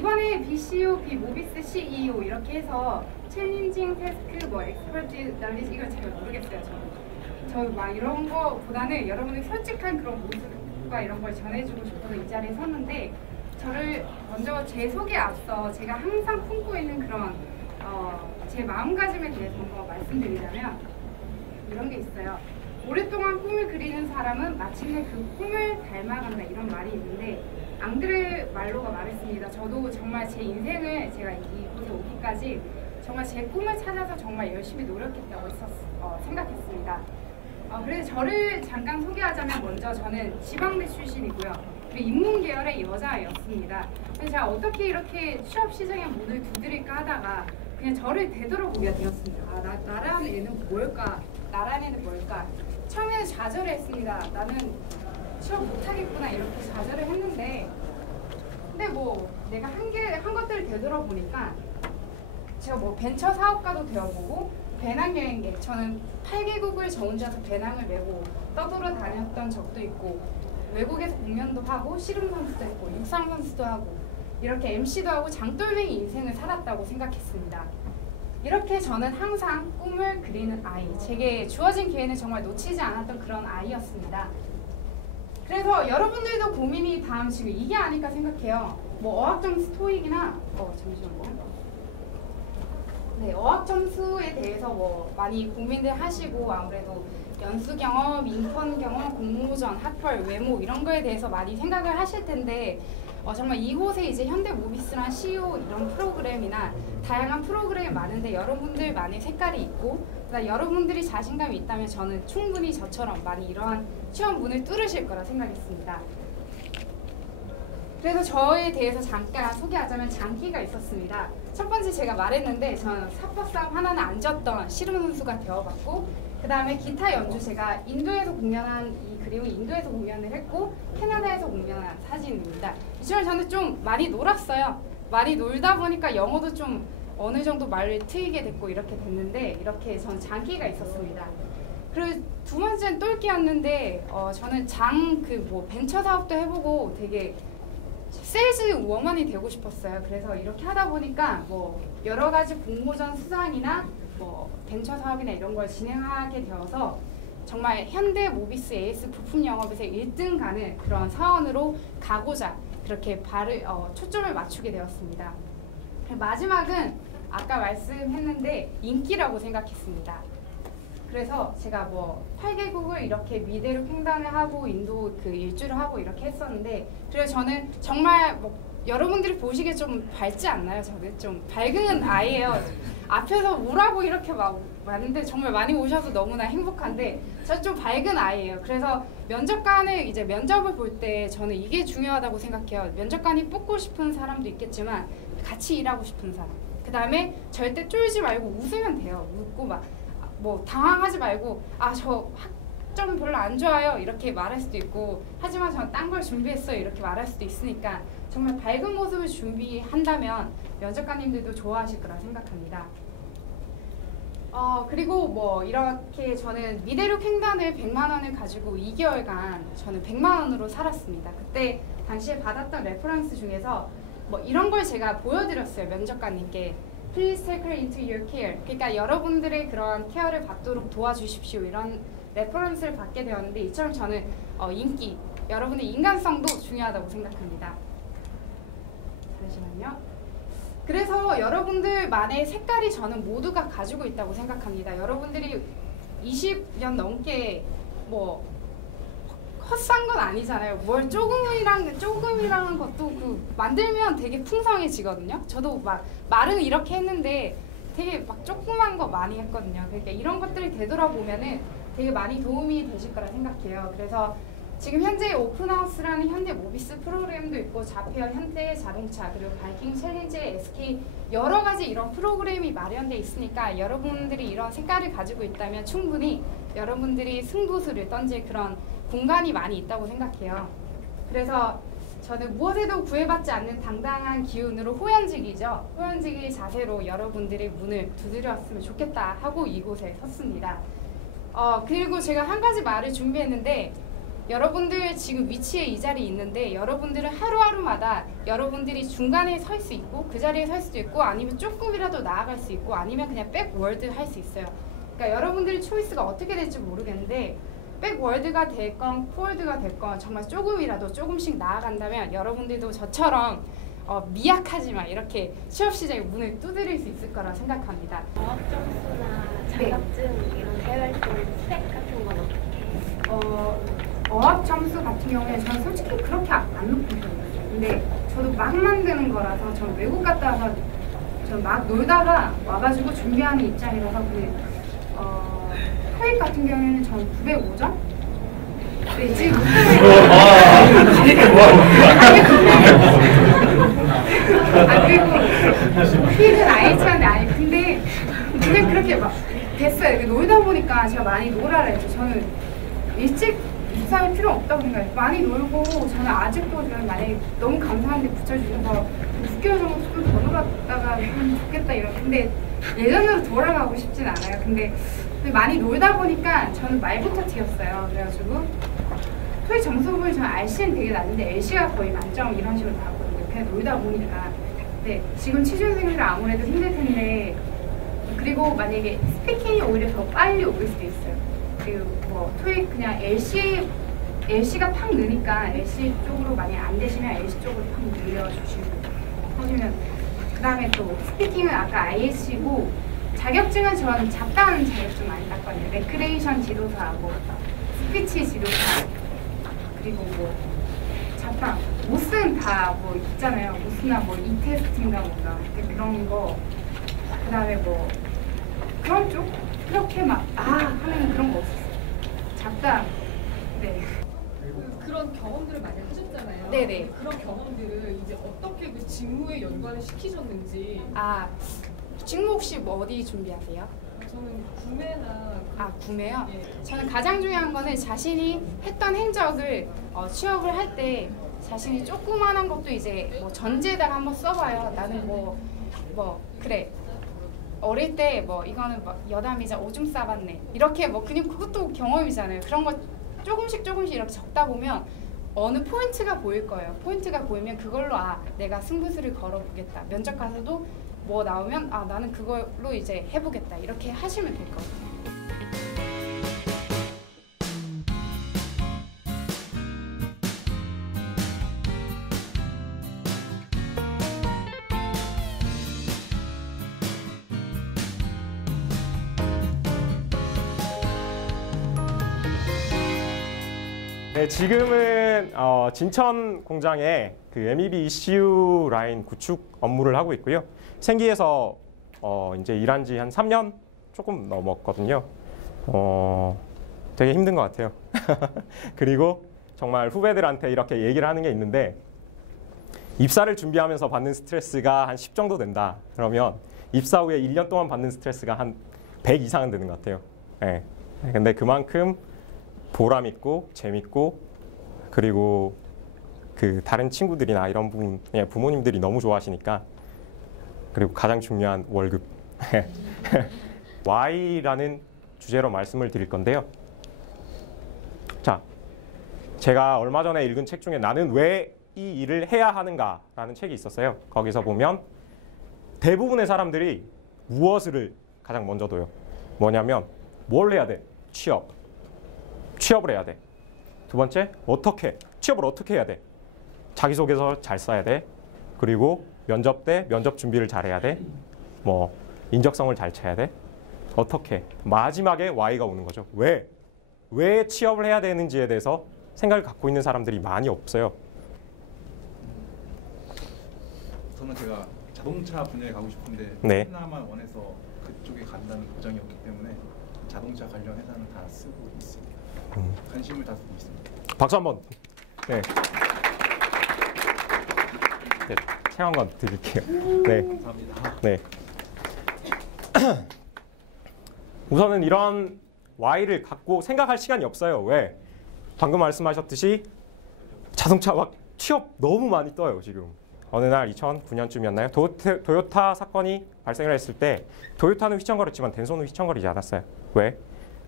이번에 BCO, 비모비스 CEO 이렇게 해서 챌린징 태스크, 뭐 엑스퍼트 날리지 이걸 잘 모르겠어요. 저 막 이런 거보다는 여러분의 솔직한 그런 모습과 이런 걸 전해주고 싶어서 이 자리에 섰는데, 저를 먼저 제 소개에 앞서 제가 항상 품고 있는 그런 제 마음가짐에 대해서 한번 말씀드리자면 이런 게 있어요. 오랫동안 꿈을 그리는 사람은 마침내 그 꿈을 닮아간다, 이런 말이 있는데, 앙드레 말로가 말했습니다. 저도 정말 제 인생을 제가 이곳에 오기까지 정말 제 꿈을 찾아서 정말 열심히 노력했다고 생각했습니다. 그래서 저를 잠깐 소개하자면, 먼저 저는 지방대 출신이고요. 그리고 인문계열의 여자였습니다. 그래서 제가 어떻게 이렇게 취업 시장의 문을 두드릴까 하다가 그냥 저를 되돌아보게 되었습니다. 나라는 애는 뭘까? 나라는 애는 뭘까? 처음에는 좌절을 했습니다. 나는 취업 못하겠구나, 이렇게 좌절을 했는데, 근데 뭐 내가 한 것들을 되돌아보니까 제가 뭐 벤처 사업가도 되어보고, 배낭여행객, 저는 8개국을 저 혼자서 배낭을 메고 떠돌아 다녔던 적도 있고, 외국에서 공연도 하고 씨름선수도 했고 육상선수도 하고 이렇게 MC도 하고 장돌뱅이 인생을 살았다고 생각했습니다. 이렇게 저는 항상 꿈을 그리는 아이, 제게 주어진 기회는 정말 놓치지 않았던 그런 아이였습니다. 그래서 여러분들도 고민이 다음 지금 이게 아닐까 생각해요. 뭐 어학점수 토익이나 잠시만요. 네, 어학점수에 대해서 뭐 많이 고민들 하시고, 아무래도 연수 경험, 인턴 경험, 공모전, 학벌, 외모 이런 거에 대해서 많이 생각을 하실 텐데, 정말 이곳에 이제 현대모비스랑 CEO 이런 프로그램이나 다양한 프로그램이 많은데 여러분들만의 색깔이 있고, 그다음 여러분들이 자신감이 있다면 저는 충분히 저처럼 많이 이러한 취업 문을 뚫으실 거라 생각했습니다. 그래서 저에 대해서 잠깐 소개하자면 장기가 있었습니다. 첫 번째 제가 말했는데, 저는 삽박싸움 하나는 안 졌던 씨름 선수가 되어봤고, 그 다음에 기타 연주, 제가 인도에서 공연한 이 그림은 인도에서 공연을 했고 캐나다에서 공연한 사진입니다. 이처럼 저는 좀 많이 놀았어요. 많이 놀다 보니까 영어도 좀 어느 정도 말을 트이게 됐고 이렇게 됐는데, 이렇게 전 장기가 있었습니다. 그리고 두 번째는 똘끼였는데, 저는 벤처 사업도 해보고 되게 세일즈 워먼이 되고 싶었어요. 그래서 이렇게 하다 보니까 뭐 여러 가지 공모전 수상이나 뭐 벤처 사업이나 이런 걸 진행하게 되어서 정말 현대 모비스 AS 부품 영업에서 1등 가는 그런 사원으로 가고자 그렇게 초점을 맞추게 되었습니다. 마지막은 아까 말씀했는데 인기라고 생각했습니다. 그래서 제가 뭐 8개국을 이렇게 미대로 횡단을 하고 인도 그 일주를 하고 이렇게 했었는데, 그래서 저는 정말 뭐 여러분들이 보시기에 좀 밝지 않나요? 저는 좀 밝은 아이예요. 앞에서 우라고 이렇게 막 왔는데 정말 많이 오셔서 너무나 행복한데, 저 좀 밝은 아이예요. 그래서 면접관을 이제 면접을 볼 때 저는 이게 중요하다고 생각해요. 면접관이 뽑고 싶은 사람도 있겠지만 같이 일하고 싶은 사람. 그 다음에 절대 쫄지 말고 웃으면 돼요. 웃고 막 뭐 당황하지 말고 저 학점 별로 안 좋아요 이렇게 말할 수도 있고, 하지만 저는 딴 걸 준비했어요 이렇게 말할 수도 있으니까 정말 밝은 모습을 준비한다면 면접관님들도 좋아하실 거라 생각합니다. 그리고 뭐 이렇게 저는 미대륙 횡단을 100만 원을 가지고 2개월간 저는 100만 원으로 살았습니다. 그때 당시에 받았던 레퍼런스 중에서 뭐 이런 걸 제가 보여드렸어요. 면접관님께. Please take her into your care. 그러니까 여러분들의 그런 케어를 받도록 도와주십시오. 이런 레퍼런스를 받게 되었는데, 이처럼 저는 인기, 여러분의 인간성도 중요하다고 생각합니다. 잠시만요. 그래서 여러분들만의 색깔이 저는 모두가 가지고 있다고 생각합니다. 여러분들이 20년 넘게 뭐 헛산 건 아니잖아요. 뭘 조금이라는 것도 만들면 되게 풍성해지거든요. 저도 막 말은 이렇게 했는데 되게 막 조그만 거 많이 했거든요. 그러니까 이런 것들을 되돌아보면은 되게 많이 도움이 되실 거라 생각해요. 그래서 지금 현재 오픈하우스라는 현대 모비스 프로그램도 있고, 자페어 현대 자동차, 그리고 바이킹 챌린지, SK 여러 가지 이런 프로그램이 마련돼 있으니까 여러분들이 이런 색깔을 가지고 있다면 충분히 여러분들이 승부수를 던질 그런 공간이 많이 있다고 생각해요. 그래서 저는 무엇에도 구애받지 않는 당당한 기운으로 호연지기 자세로 여러분들의 문을 두드렸으면 좋겠다 하고 이곳에 섰습니다. 그리고 제가 한 가지 말을 준비했는데, 여러분들 지금 위치에 이 자리에 있는데 여러분들은 하루하루마다 여러분들이 중간에 설 수 있고 그 자리에 설 수도 있고 아니면 조금이라도 나아갈 수 있고 아니면 그냥 백월드 할 수 있어요. 그러니까 여러분들의 초이스가 어떻게 될지 모르겠는데 백월드가 됐건 포월드가 됐건 정말 조금이라도 조금씩 나아간다면 여러분들도 저처럼 미약하지만 이렇게 취업 시장의 문을 두드릴 수 있을 거라 생각합니다. 어학 점수나 자격증 이런 대외 활동 스펙 같은 건 어떻게? 어학 점수 같은 경우에 저는 솔직히 그렇게 안 높은 편이었어요. 근데 저도 막 만드는 거라서 저는 외국 갔다 와서 저는 막 놀다가 와가지고 준비하는 입장이라서 토익 같은 경우에는 저는 905점? 네, 지금 그리고 필은 IH였는데 아니 근데 그냥 그렇게 막 됐어요. 놀다 보니까 제가 많이 놀아라 했죠. 저는 일찍 입사할 필요 없다고 생각해요. 많이 놀고 저는 아직도 저는 만약에 너무 감사한데 붙여주셔서 6개월 정도 좀 더 놀았다가 좋겠다 이런. 근데 예전으로 돌아가고 싶진 않아요. 근데 많이 놀다 보니까 저는 말부터 튀었어요. 그래가지고 토익 점수 보면 저는 RC는 되게 낮은데 LC가 거의 만점 이런 식으로 나왔거든요. 그냥 놀다 보니까. 네, 지금 취준생들은 아무래도 힘들 텐데 그리고 만약에 스피킹이 오히려 더 빨리 오를 수도 있어요. 그리고 뭐 토익 그냥 LC가 팍 느니까 LC 쪽으로 만약 안 되시면 LC 쪽으로 팍 늘려주시고 하시면 그 다음에 또 스피킹은 아까 ISC고 자격증은 저는 잡다하는 자격증 많이 땄거든요. 레크레이션 지도사하고 스피치 지도사 그리고 뭐 잡다 모스는 다 뭐 있잖아요. 모스나 뭐 이테스트인가 뭔가 그런 거 그 다음에 뭐 그런 쪽 그렇게 막 하는 그런 거 없었어요. 잡다 네. 그런 경험들을 많이 하셨잖아요. 네네. 그런 경험들을 이제 어떻게 그 직무에 연관을 시키셨는지. 직무 혹시 뭐 어디 준비하세요? 저는 구매나 구매요? 예. 저는 가장 중요한 거는 자신이 했던 행적을 취업을 할 때 자신이 조그만한 것도 이제 뭐 전제에다가 한번 써봐요. 나는 그래 어릴 때 뭐 이거는 뭐 여담이자 오줌 싸봤네 이렇게 뭐 그냥 그것도 경험이잖아요. 그런 거 조금씩 이렇게 적다 보면 어느 포인트가 보일 거예요. 포인트가 보이면 그걸로 내가 승부수를 걸어보겠다. 면접 가서도 뭐 나오면 나는 그걸로 이제 해보겠다. 이렇게 하시면 될 것 같아요. 네, 지금은 진천 공장에 그 MEB ECU 라인 구축 업무를 하고 있고요. 생기에서 이제 일한 지 한 3년 조금 넘었거든요. 되게 힘든 것 같아요. 그리고 정말 후배들한테 이렇게 얘기를 하는 게 있는데 입사를 준비하면서 받는 스트레스가 한 10 정도 된다. 그러면 입사 후에 1년 동안 받는 스트레스가 한 100 이상은 되는 것 같아요. 네. 근데 그만큼 보람 있고 재밌고 그리고 그 다른 친구들이나 이런 부분 부모님들이 너무 좋아하시니까 그리고 가장 중요한 월급 Y라는 주제로 말씀을 드릴 건데요. 자, 제가 얼마 전에 읽은 책 중에 나는 왜 이 일을 해야 하는가라는 책이 있었어요. 거기서 보면 대부분의 사람들이 무엇을 가장 먼저 둬요. 뭐냐면 뭘 해야 돼? 취업을 해야 돼. 두 번째, 취업을 어떻게 해야 돼? 자기소개서 잘 써야 돼. 그리고 면접 때 면접 준비를 잘 해야 돼. 뭐 인적성을 잘 쳐야 돼. 어떻게? 마지막에 Y가 오는 거죠. 왜 취업을 해야 되는지에 대해서 생각을 갖고 있는 사람들이 많이 없어요. 저는 제가 자동차 분야에 가고 싶은데 네. 하나만 원해서 그쪽에 간다는 보장이 없기 때문에 자동차 관련 회사는 다 쓰고 있습니다. 관심을 다 쓰고 있습니다. 박수 한번. 네. 네, 책 한 권 드릴게요. 네. 감사합니다. 네. 우선은 이런 Y를 갖고 생각할 시간이 없어요. 왜? 방금 말씀하셨듯이 자동차 막 취업 너무 많이 떠요, 지금. 어느 날 2009년쯤이었나요? 도요타 사건이 발생을 했을 때 도요타는 휘청거렸지만 덴소는 휘청거리지 않았어요. 왜?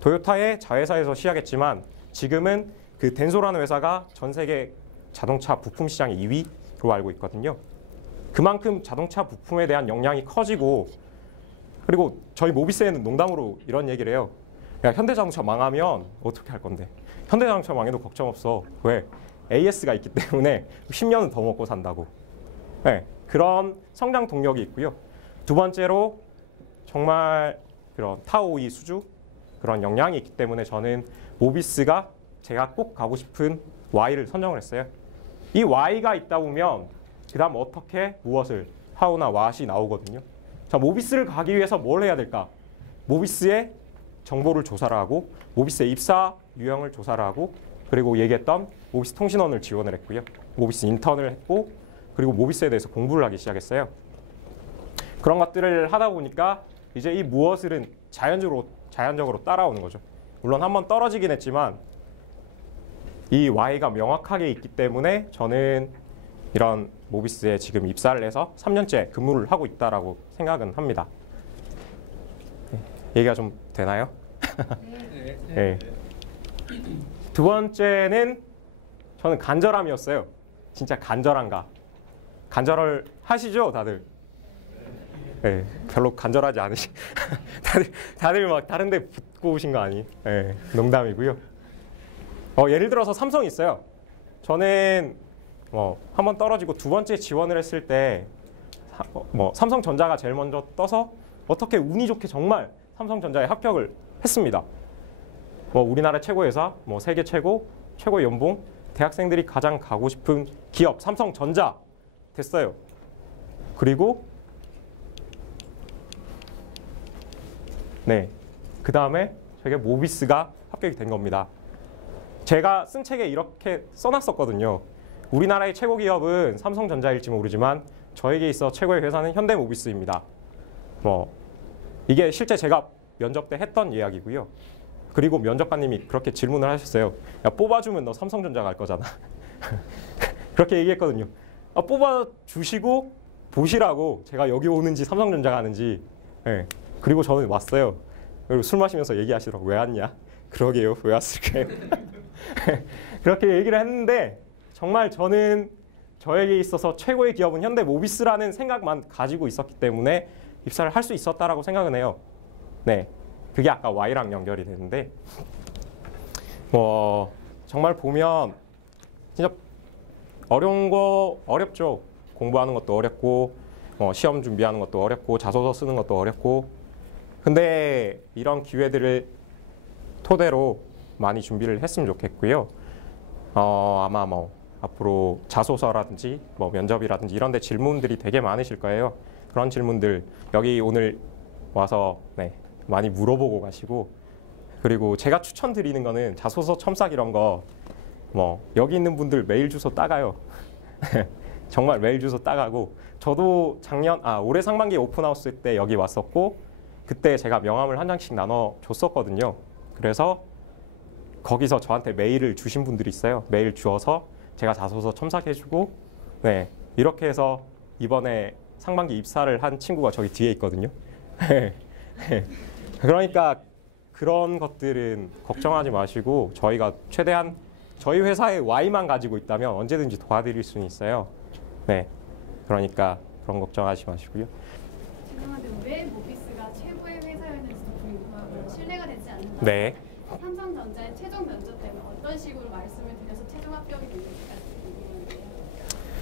도요타의 자회사에서 시작했지만 지금은 그 덴소라는 회사가 전 세계 자동차 부품 시장의 2위로 알고 있거든요. 그만큼 자동차 부품에 대한 역량이 커지고, 그리고 저희 모비스에는 농담으로 이런 얘기를 해요. 야, 현대자동차 망하면 어떻게 할 건데? 현대자동차 망해도 걱정 없어. 왜? AS가 있기 때문에 10년은 더 먹고 산다고. 네, 그런 성장 동력이 있고요. 두 번째로 정말 그런 타오이 수주 그런 역량이 있기 때문에 저는 모비스가 제가 꼭 가고 싶은 Y를 선정을 했어요. 이 Y가 있다 보면 그 다음 어떻게 무엇을 하우나 왓이 나오거든요. 자, 모비스를 가기 위해서 뭘 해야 될까? 모비스의 정보를 조사를 하고 모비스의 입사 유형을 조사를 하고 그리고 얘기했던 모비스 통신원을 지원을 했고요. 모비스 인턴을 했고 그리고 모비스에 대해서 공부를 하기 시작했어요. 그런 것들을 하다 보니까 이제 이 무엇을은 자연적으로 따라오는 거죠. 물론 한번 떨어지긴 했지만 이 Y가 명확하게 있기 때문에 저는 이런 모비스에 지금 입사를 해서 3년째 근무를 하고 있다라고 생각은 합니다. 얘기가 좀 되나요? 네. 두 번째는 저는 간절함이었어요. 진짜 간절한가? 간절을 하시죠, 다들? 네, 별로 간절하지 않으시. 다들 막 다른데 붙고 오신 거 아니? 네, 농담이고요. 예를 들어서 삼성이 있어요. 저는 한번 떨어지고 두 번째 지원을 했을 때 삼성전자가 제일 먼저 떠서 어떻게 운이 좋게 정말 삼성전자에 합격을 했습니다. 우리나라 최고의 회사, 세계 최고의 연봉, 대학생들이 가장 가고 싶은 기업 삼성전자 됐어요. 그리고 네, 그 다음에 저게 모비스가 합격이 된 겁니다. 제가 쓴 책에 이렇게 써놨었거든요. 우리나라의 최고 기업은 삼성전자일지 모르지만 저에게 있어 최고의 회사는 현대모비스입니다. 이게 실제 제가 면접 때 했던 이야기고요. 그리고 면접관님이 그렇게 질문을 하셨어요. 야, 뽑아주면 너 삼성전자 갈 거잖아. 그렇게 얘기했거든요. 뽑아주시고 보시라고 제가 여기 오는지 삼성전자 가는지. 네. 그리고 저는 왔어요. 그리고 술 마시면서 얘기하시더라고요. 왜 왔냐? 그러게요. 왜 왔을까요? 그렇게 얘기를 했는데 정말 저는 저에게 있어서 최고의 기업은 현대모비스라는 생각만 가지고 있었기 때문에 입사를 할 수 있었다라고 생각은 해요. 네, 그게 아까 Y랑 연결이 되는데 정말 보면 진짜 어려운 거 어렵죠. 공부하는 것도 어렵고 시험 준비하는 것도 어렵고 자소서 쓰는 것도 어렵고 근데 이런 기회들을 토대로 많이 준비를 했으면 좋겠고요. 아마 앞으로 자소서라든지 면접이라든지 이런 데 질문들이 되게 많으실 거예요. 그런 질문들 여기 오늘 와서 많이 물어보고 가시고 그리고 제가 추천드리는 거는 자소서 첨삭 이런 거 여기 있는 분들 메일 주소 따가요. 정말 메일 주소 따가고 저도 올해 상반기 오픈하우스 때 여기 왔었고 그때 제가 명함을 한 장씩 나눠줬었거든요. 그래서 거기서 저한테 메일을 주신 분들이 있어요. 메일 주어서 제가 자소서 첨삭해주고 이렇게 해서 이번에 상반기 입사를 한 친구가 저기 뒤에 있거든요. 그러니까 그런 것들은 걱정하지 마시고 저희가 최대한 저희 회사의 Y만 가지고 있다면 언제든지 도와드릴 수는 있어요. 네, 그러니까 그런 걱정하지 마시고요. 죄송한데 왜 모비스가 최고의 회사였는지도 궁금하고 신뢰가 되지 않는 것 네. 삼성전자의 최종 면접 때는 어떤 식으로 말씀을 드려서 최종 합격이 된 걸까요?